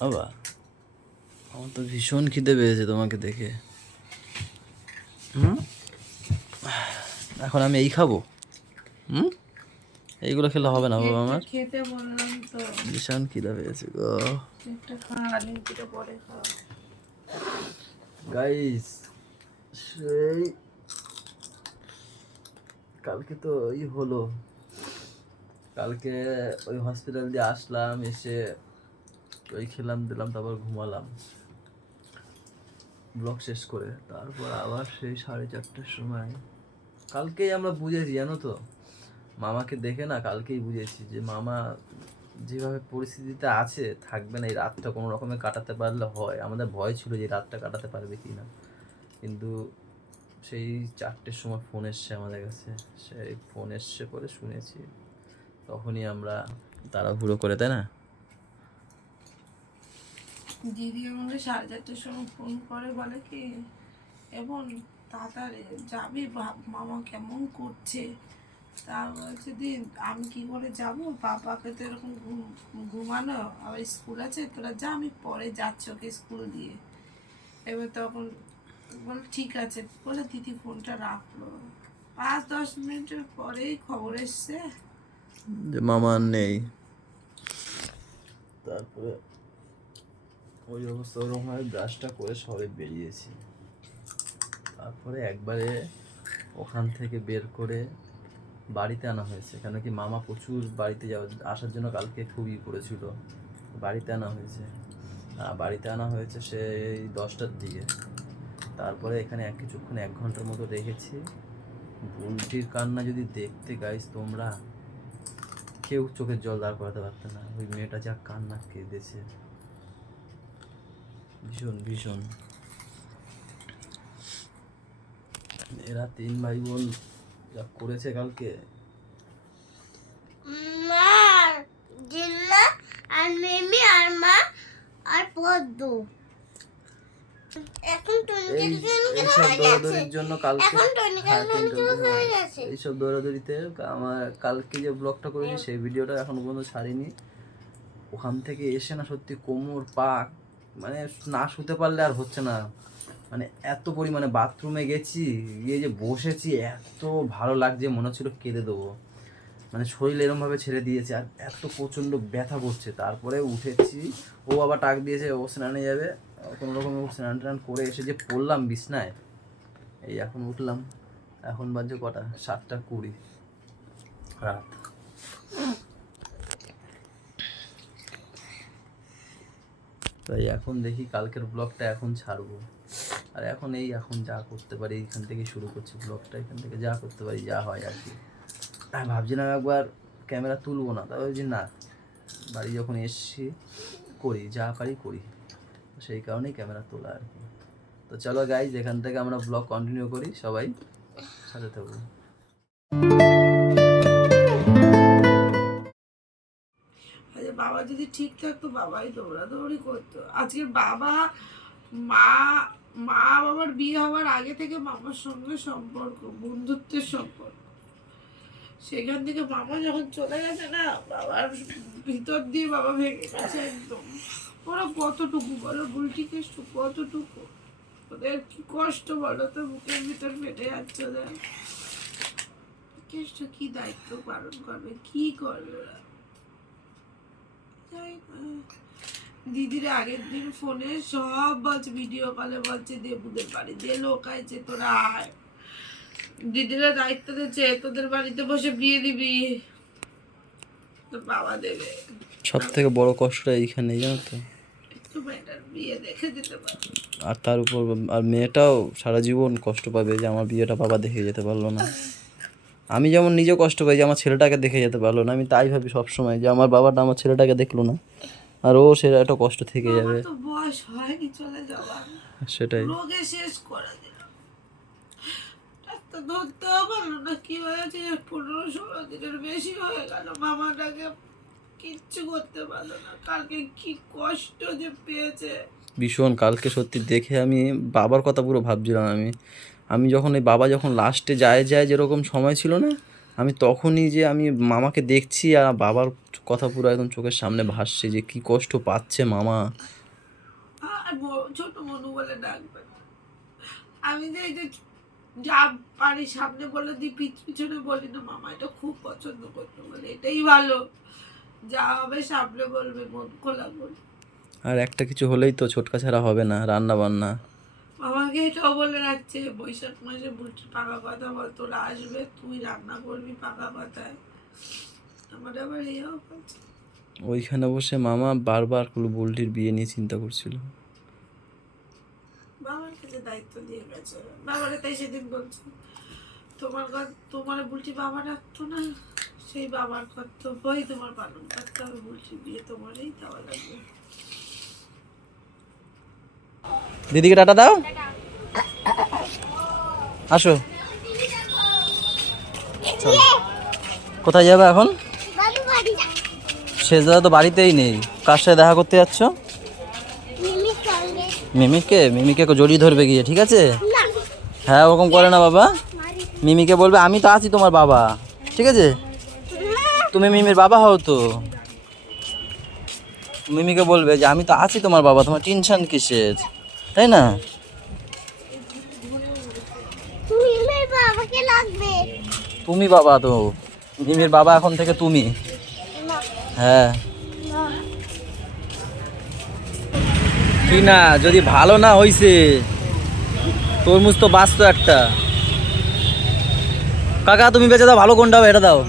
বাবা আমার তো ভীষণ খিদে পেয়েছে তোমাকে দেখে। এখন আমি এই খাবো? এইগুলো খেলে হবে না বাবা, আমার খেতে বললাম তো। ভীষণ খিদে পেয়েছে গো। একটা খা, লিংকিটা পরে খা। গাইস সেই কালকে তো হলো, কালকে ওই হসপিটাল দিয়ে আসলাম, এসে খেলাম দিলাম, তারপর ঘুমালাম ব্লগ শেষ করে। তারপর আবার সেই 4:30টার সময় কালকেই আমরা বুঝেছি, জানো তো, মামাকে দেখে না কালকেই বুঝেছি যে মামা যেভাবে পরিস্থিতিতে আছে থাকবে না, এই রাতটা কোনো রকমে কাটাতে পারলে হয়। আমাদের ভয় ছিল যে রাতটা কাটাতে পারবে কি না, কিন্তু সেই 4টের সময় ফোন এসছে আমাদের কাছে। সেই ফোন এসছে পরে শুনেছি, তখনই আমরা তাড়াহুড়ো করে, তাই না? দিদি আমাকে 4:30টার সময় ফোন করে, বলে কি এবং তাড়াতাড়ি যাবি, মামা কেমন করছে। তা বলছে দি আমি কি করে যাব, পাপাকে তো এরকম ঘুমানো, আবার স্কুল আছে, তোরা যা, আমি পরে যাচ্ছি ওকে স্কুল দিয়ে। এবার তখন বল ঠিক আছে বলে দিদি ফোনটা রাখলো। 5-10 মিনিটের পরেই খবর এসছে যে মামা আর নেই। তারপরে ওই অবস্থা, ওরকম ভাবে ব্রাশটা করে সবে বেরিয়েছি। তারপরে একবারে ওখান থেকে বের করে বাড়িতে আনা হয়েছে, কেন কি মামা প্রচুর বাড়িতে আসার জন্য কালকে খুবই করেছিল। বাড়িতে আনা হয়েছে, বাড়িতে আনা হয়েছে সেই 10টার দিকে। তারপরে এখানে কিছুক্ষণ 1 ঘন্টার মতো রেখেছি। বুলটির কান্না যদি দেখতে গাইস তোমরা, কেউ চোখের জল দাঁড় করাতে পারতো না। ওই মেয়েটা যা কান্না কেঁদেছে, ভীষণ ভীষণ। এরা 3 ভাই বোন যা করেছে কালকে। আর মিমি আর মা আর পদ্ম এখন এইসব দৌড়াদৌড়ির জন্য কালকে, এইসব দৌড়াদৌড়িতে আমার কালকে যে ব্লগটা করেছি সেই ভিডিওটা এখনো পর্যন্ত ছাড়িনি। ওখান থেকে এসে না সত্যি কোমর পা মানে না শুতে পারলে আর হচ্ছে না, মানে এত পরিমাণে বাথরুমে গেছি, গিয়ে যে বসেছি, এত ভালো লাগছে, মনে হচ্ছিল কেঁদে দেবো, মানে শরীর এরমভাবে ছেড়ে দিয়েছে, আর এত প্রচণ্ড ব্যথা করছে। তারপরে উঠেছি, ও আবার টাক দিয়েছে ও স্নানে যাবে, কোনো রকম স্নান টান করে এসে যে পড়লাম বিছনায়, এই এখন উঠলাম। এখন বাজে কটা, 7:20 রাত। তাই এখন দেখি কালকের ব্লগটা এখন ছাড়বো। আর এখন এখন যা করতে পারি এখান থেকে শুরু করছি ব্লগটা, এখান থেকে যা করতে পারি যা হয় আর কি। ভাবছিলাম একবার ক্যামেরা তুলবো না, তবে যে না, বাড়ি যখন এসছি করি, যা পারি করি, সেই কারণেই ক্যামেরা তোলা আর কি। তো চলো গাইজ, এখান থেকে আমরা ব্লগ কন্টিনিউ করি, সবাই সাথে থাকবো। বাবা যদি ঠিক থাকতো বাবাই দৌড়াদৌড়ি করতো। আজকে বাবা মা মা বাবার বিয়ে হওয়ার আগে থেকে মামার সঙ্গে সম্পর্ক, বন্ধুত্বের সম্পর্ক। সেখান থেকে মামা যখন চলে গেছে না, বাবার ভিতর দিয়ে বাবা ভেঙে গেছে একদম। ওরা কতটুকু বলো, বুলটি কেষ্ট কতটুকু, ওদের কি কষ্ট বলো তো, বুকের ভিতর ফেটে যাচ্ছে ওদের। কেষ্ট কি দায়িত্ব পালন করবে, কি করবে ওরা। দিদির আগের দিন ফোনে সব বলছে, ভিডিও কলে বলছে দেবুদের বাড়ি যে লোক আছে তোরা আয়, দিদিরা দায়িত্ব দিচ্ছে তোদের বাড়িতে বসে বিয়ে দিবি, তোর বাবা দেবে। সব থেকে বড় কষ্টটা এইখানে, জানো তো। একটু মেয়েটার বিয়ে দেখে দিতে পারবো। আর তার উপর আর মেয়েটাও সারা জীবন কষ্ট পাবে যে আমার বিয়েটা বাবা দেখে যেতে পারলো না। আমি যেমন নিজে কষ্ট পাই যে আমার ছেলেটাকে দেখে যেতে পারলো না, আমি তাই ভাবি সবসময় যে আমার বাবাটা আমার ছেলেটাকে দেখলো না, আর ও সেটা একটা কষ্ট থেকে যাবে। তো বয়স হয়নি চলে যাওয়ার, সেটাই। রোগে শেষ করে দিল। ডাক্তার ধরতেও পারলো না কি হয়েছে, 15-16 দিনের বেশি হয়ে গেল, মামাটাকে কিচ্ছু করতে পারলো না। কালকে কি কষ্ট যে পেয়েছে ভীষণ। কালকে সত্যি দেখে আমি বাবার কথা পুরো ভাবছিলাম। আমি যখন এই বাবা যখন লাস্টে যায় যেরকম সময় ছিল না, আমি তখনই যে আমি মামাকে দেখছি আর বাবার কথা পুরো একদম চোখের সামনে ভাসছে যে কি কষ্ট পাচ্ছে মামা। আর ছোট মনু বলে ডাকবেন। আমি যে এই যে যা পারি সামনে বলে দিই, পিছনে বলি না। মামা এটা খুব পছন্দ করতো, বলে এটাই ভালো, যা হবে সামনে বলবে, মন খোলা বলবে। আর একটা কিছু হলেই তো ছোটকা ছাড়া হবে না, রান্না বান্না। আমাকে এটাও বলে রাখছে, বৈশাখ মাসে বুলটি পাকা কথা বল, তোরা আসবে, তুই রান্না করবি পাকা কথায়। আমার আবার এও বলছে। ওইখানে বসে মামা বারবার বুলটির বিয়ে নিয়ে চিন্তা করছিল। বাবার কাছে দায়িত্ব দিয়ে গেছে। বাবারে তাই সেদিন বলছে, তোমার বুলটি বাবা রাখতো না, সেই বাবার কর্তব্যই তোমার পালন করতে হবে, বুলটি বিয়ে তোমারই দেওয়া লাগবে। দিদিকে টাটা দাও, আসো। চলো। কোথায় যাবে এখন? বাবু বাড়ি যা। শেষ দাদা তো বাড়িতেই নেই, কার সাথে দেখা করতে যাচ্ছ? মিমি সঙ্গে মিমিকে জড়িয়ে ধরবে গিয়ে, ঠিক আছে? না হ্যাঁ, ওরকম করে না বাবা। মারি মিমিকে বলবে আমি তো আছি তোমার বাবা, ঠিক আছে? তুমি মিমির বাবা হও তো। মিমিকে বলবে যে আমি তো আছি তোমার বাবা, তোমার টেনশন কিসের, তাই না? মিমির বাবাকে লাগবে তুমি বাবা তো, মিমির বাবা এখন থেকে তুমি। না হ্যাঁ। না কি না, যদি ভালো না হইছে তরমুজ তো বাঁচত একটা। কাকা তুমি বেঁচে দাও, ভালো কোনটা হবে এটা দাও।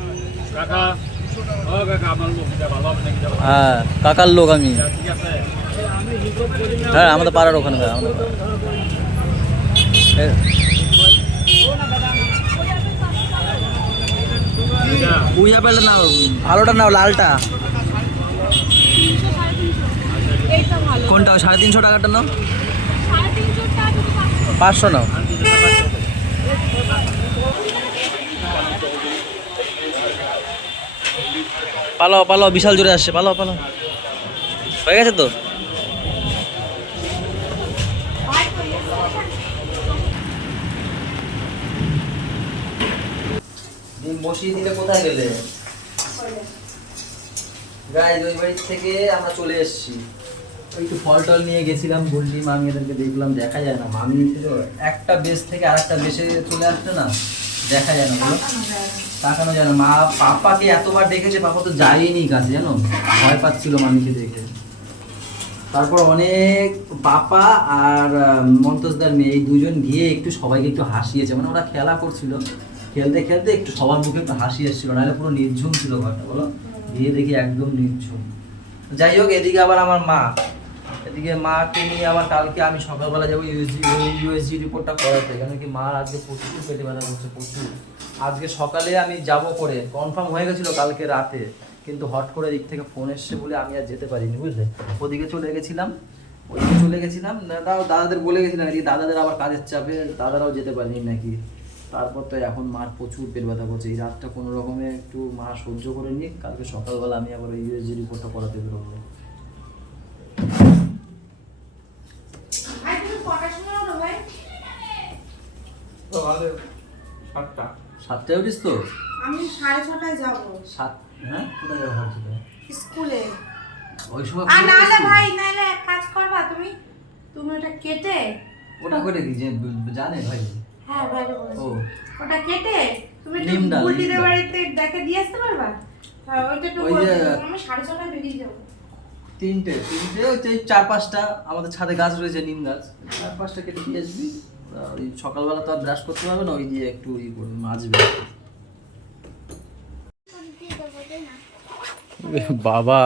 হ্যাঁ, কাকার লোক আমি। হ্যাঁ, আমাদের পাড়ার ওখানে উইয়া পেলে নাও, ভালোটা নাও, লালটা। কোনটা? 350 টাকাটা নাও, 500 নাও। পালাও পালাও, বিশাল জোরে আসছে, পালাও পালাও। হয়ে গেছে তো? ডিম বসিয়ে দিলে কোথায় গেলে? গাইজ, ওই বাড়ি থেকে আমরা চলে এসেছি। ওই একটু ফল টল নিয়ে গেছিলাম, বললি মামি এদেরকে দেখলাম, দেখা যায় না। মামি ছিল একটা বেশ থেকে আর একটা বেশে চলে আসছে না, দেখা যায় না, বলো তাকানো যায় না। মা পাপাকে এতবার দেখেছে, পাপা তো যায়নি কাছে, জানো, ভয় পাচ্ছিল মামিকে দেখে। তারপর অনেক পাপা আর মন্তজদার মেয়ে, এই দুজন গিয়ে একটু সবাইকে একটু হাসিয়েছে, মানে ওরা খেলা করছিল, খেলতে খেলতে একটু সবার মুখে একটু হাসি এসেছিল, নাহলে পুরো নির্ঝুম ছিল ঘরটা, বলো। গিয়ে দেখি একদম নির্ঝুম। যাই হোক, এদিকে আবার আমার মা, এদিকে মাকে নিয়ে আবার কালকে আমি সকালবেলা যাবো ইউএসজি রিপোর্টটা করাতে, কেন কি মার আজকে প্রচুর পেটে ব্যথা করছে, প্রচুর। আজকে সকালে আমি যাব করে কনফার্ম হয়ে গেছিলো কালকে রাতে, কিন্তু হট করে দিক থেকে ফোন এসছে বলে আমি আর যেতে পারিনি, বুঝলে। ওদিকে চলে গেছিলাম, দাদাদের বলে গেছিলাম, এদিকে দাদাদের আবার কাজের চাপে দাদারাও যেতে পারিনি নাকি। তারপর তো এখন মার প্রচুর পেট ব্যথা করছে, এই রাতটা কোনো রকমে একটু মা সহ্য করে নিয়ে কালকে সকালবেলা আমি আবার ইউএসজি রিপোর্টটা করাতে বেরোবো। সাতটায় উঠিস তো? আমি 6:30টায় যাবো। হ্যাঁ, কোথায় যাবো ভাবছিল? স্কুলে। ওই সময় আর নাহলে ভাই, নাহলে এক কাজ করবা, তুমি ওটা কেটে, ওটা করে কি যে জানে ভাই? হ্যাঁ ভাইরে বলেছি, ও ওটা কেটে তুমি নিম ডাল, বুলটিদের নিম ডাল। বাড়িতে দেখে দিয়ে আসতে পারবা? হ্যাঁ, ওইটা একটু ওই যে আমি 6:30টায় বেরিয়ে যাবো। তিনটে ওই 4-5টা আমাদের ছাদে গাছ রয়েছে, নিম গাছ, 4-5টা কেটে দিয়ে আসবি। ওই সকালবেলা তো আর ব্রাশ করতে পারবে না, ওই দিয়ে একটু মাজবে। বাবা,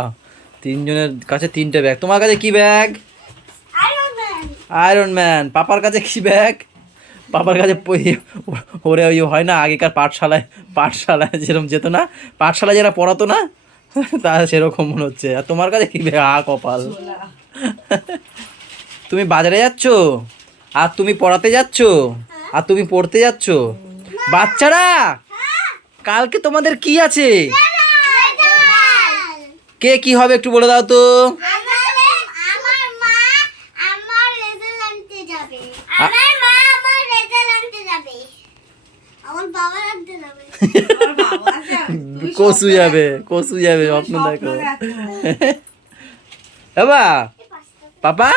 তিনজনের কাছে 3টে ব্যাগ। তোমার কাছে কি ব্যাগ? Iron man. পাপার কাছে কি ব্যাগ? পাপার কাছে ওরে ওই হয় না আগেকার পাঠশালায় যেরকম যেত না, পাঠশালায় যারা পড়াতো না, তা সেরকম মনে হচ্ছে। আর তোমার কাছে কি ব্যাগ? কপাল। তুমি বাজারে যাচ্ছ, আর তুমি পড়াতে যাচ্ছ, আর তুমি পড়তে যাচ্ছ। বাচ্চারা, কালকে তোমাদের কি আছে? কে কি হবে একটু বলে দাও তো। আমার মা আমার রেজাল্ট আনতে যাবে। আমার বাবা রাখতে যাবে। আমার বাবা আছে, তুই কসু স্বপ্ন যাবে দেখ। কসু যাবে তুই স্বপ্ন স্বপ্ন দেখো দেখ। বাবা পাপা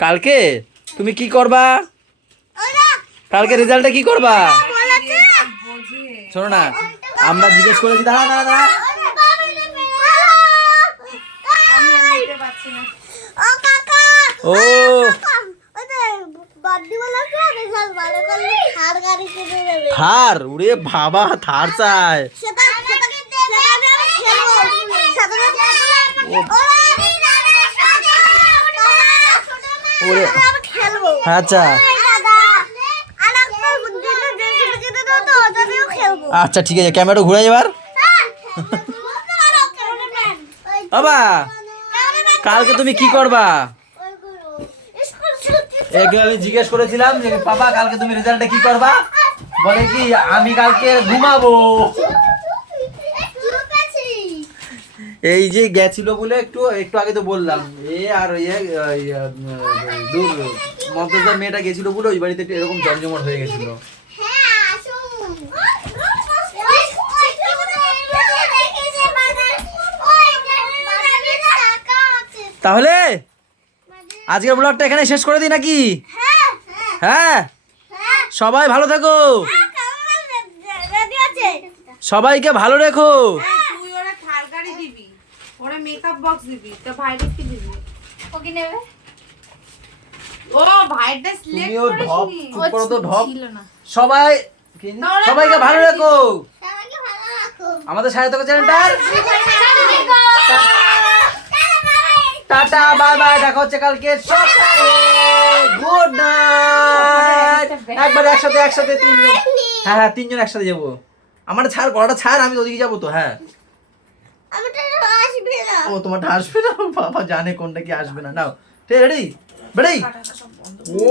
কালকে তুমি কি করবা কালকে রেজাল্টে কি করবা বোঝে। শোনো না আমরা জিজ্ঞেস করেছি দাঁড়া দাঁড়া দাঁড়া আমি আর নিতে পারছি না। ও কাকা ও বাদ্যিওয়ালা তো রেজাল্ট ভালো করলে থার গাড়ি কিনে দেবে। থার উড়ে বাবা থার চায় সেটা আমি খেলবো। ওরে আমি খেলবো। আচ্ছা আচ্ছা ঠিক আছে ক্যামেরা ঘুরে এবার বাবা কালকে তুমি কি করবা একে আমি জিজ্ঞেস করেছিলাম যে পাপা কালকে তুমি রেজাল্টে কি করবা বলে কি আমি কালকে ঘুমাবো এই যে গেছিল বলে একটু একটু আগে তো বললাম আর দূর মমতাজের মেয়েটা গেছিল বলে ওই বাড়িতে একটু এরকম জমজমাট হয়ে গেছিল তাহলে আজকের ব্লগটা এখানে শেষ করে দিই নাকি হ্যাঁ সবাই ভালো থেকো সবাইকে ভালো রেখো তুই ওরা থার গাড়ি দিবি, ওরা মেকআপ বক্স দিবি, তো ভাইরে কি দিবি? ওকে নেবে ও ভাইটা সিলেক্ট তুমিও ঢপ করিসনি। চুপ করো তো ঢপ ছিল না। সবাই সবাইকে ভালো রেখো সবাইকে ভালো রাখো। আমাদের সাথে থাকো চ্যানেলটার টাটা বাই বাই দেখা হচ্ছে কালকে সকালে গুড নাইট একবার একসাথে তিনজন হ্যাঁ তিনজন একসাথে যাবো আমার ছাড় গলাটা ছাড় আমি ওদিকে যাবো তো হ্যাঁ আমি তো আসবে না। ও তোমারটা আসবে না বাবা জানে কোনটা কি আসবে না নাও ঠিক রেডি রেডি ও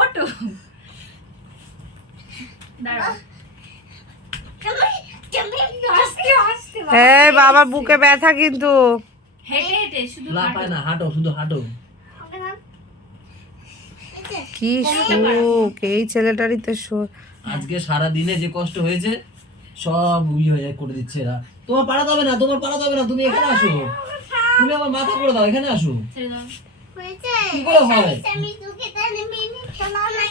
ওটো দাঁড়াও। এই বাবা বুকে ব্যথা কিন্তু না হাঁটো শুধু হাঁটো কি সুখ এই ছেলেটারই তো সুখ। আজকে সারা দিনে যে কষ্ট হয়েছে সব হয়ে করে দিচ্ছে এরা তোমার পাড়া যাবে না তুমি এখানে আসো তুমি আমার মাথা করে দাও এখানে আসো হয়েছে কি করে হয় আমি তোকে তাহলে মিনি খেলা না